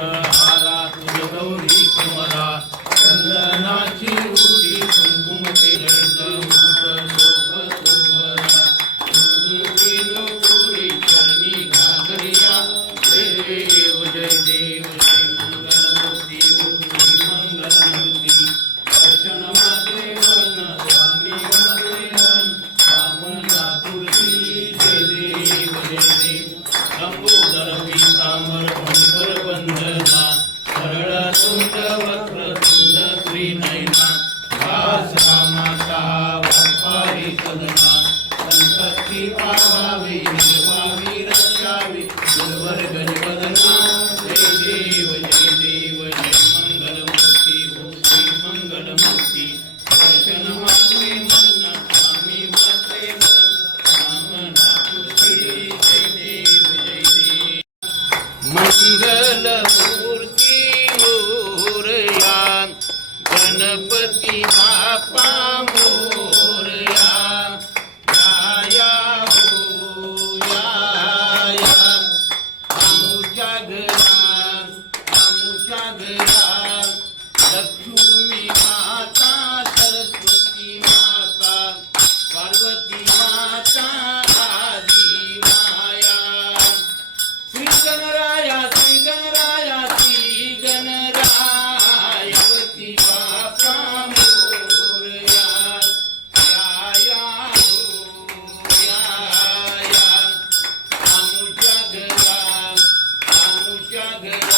हारा तुझ गौरी कुमारा चंदनाची कुंकुमते पाहि सदना संतस्ति पावावि निर्मावि रक्षावि जय देव जय देव जय मंगलमूर्ति भूषि मंगलमूर्ति मन स्वामी मात्रे मन कामना जय देव जय देव मंगलमूर्ति गणपति बापा मोर माती मया सुणराया श्री गणराया सी गणरायपती बायानुजगरा अनुजग